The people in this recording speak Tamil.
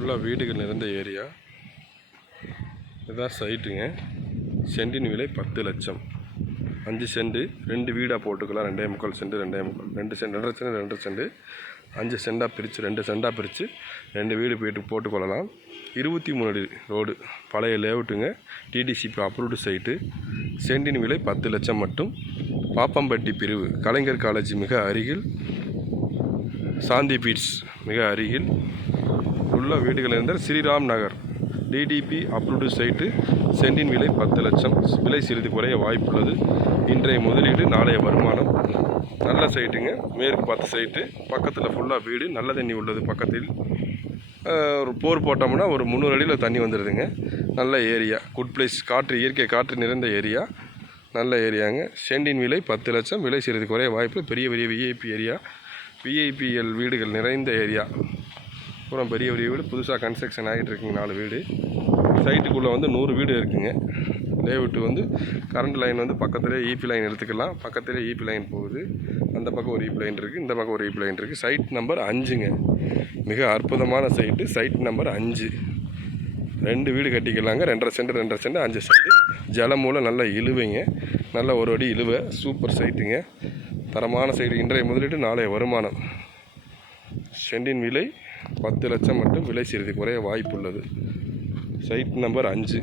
ஃபுல்லாக வீடுகள் நிறைந்த ஏரியா. இதுதான் சைட்டுங்க. சென்டின் விலை 10 லட்சம். 5 சென்ட் 2 வீடாக போட்டுக்கலாம். 2.25 சென்ட் 2 சென்ட் 2 சென்ட் 5 சென்டாக பிரித்து 2 சென்டாக பிரித்து 2 வீடு போட்டுக்கொள்ளலாம். 23 அடி ரோடு, பழைய லேஅவுட்டுங்க. DTCP approved site. சென்டின் விலை 10 லட்சம் மட்டும். பாப்பம்பட்டி பிரிவு, கலைஞர் காலேஜ் மிக அருகில், சாந்தி பீட்ஸ் மிக அருகில் உள்ள வீடுகள் இருந்தால் Sriram Nagar. DTP approved site. சென்டின் விலை 10 லட்சம். விலை சிறிது குறைய வாய்ப்புள்ளது. இன்றைய முதலீடு, நாளைய வருமானம். நல்ல சைட்டுங்க. மேற்கு பார்த்த சைட்டு. பக்கத்தில் ஃபுல்லாக வீடு. நல்ல தண்ணி உள்ளது. பக்கத்தில் ஒரு போர் போட்டோம்னா ஒரு 300 அடியில் தண்ணி வந்துடுதுங்க. நல்ல ஏரியா, குட் பிளேஸ். காற்று, இயற்கை காற்று நிறைந்த ஏரியா. நல்ல ஏரியாங்க. சென்டின் விலை 10 லட்சம். விலை சிறிது குறைய வாய்ப்பு. பெரிய பெரிய விஐபி ஏரியா, விஐபிஎல் வீடுகள் நிறைந்த ஏரியா. அப்புறம் பெரிய பெரிய வீடு புதுசாக கன்ஸ்ட்ரக்ஷன் ஆகிட்டு இருக்குங்க. 4 வீடு. சைட்டுக்குள்ளே 100 வீடு இருக்குங்க. லேஅவுட்டு கரண்ட் லைன் பக்கத்துலேயே ஈபி லைன் எடுத்துக்கலாம். பக்கத்துலேயே ஈபி லைன் போகுது. அந்த பக்கம் ஒரு ஈபி லைன் இருக்குது, இந்த பக்கம் ஒரு ஈபி லைன் இருக்குது. சைட் நம்பர் 5ங்க. மிக அற்புதமான சைட்டு. Site number 5. 2 வீடு கட்டிக்கலாங்க. 2.5 சென்ட் 2.5 சென்ட் 5 சென்ட். ஜலமூலம் நல்ல இழுவைங்க. நல்ல 1 அடி இழுவை. சூப்பர் சைட்டுங்க. தரமான சைடு. இன்றைய முதலீடு, நாளைய வருமானம். சென்டின் விலை 10 லட்சம் மட்டும். விலை சிறிது குறைய வாய்ப்புள்ளது. Side number 5.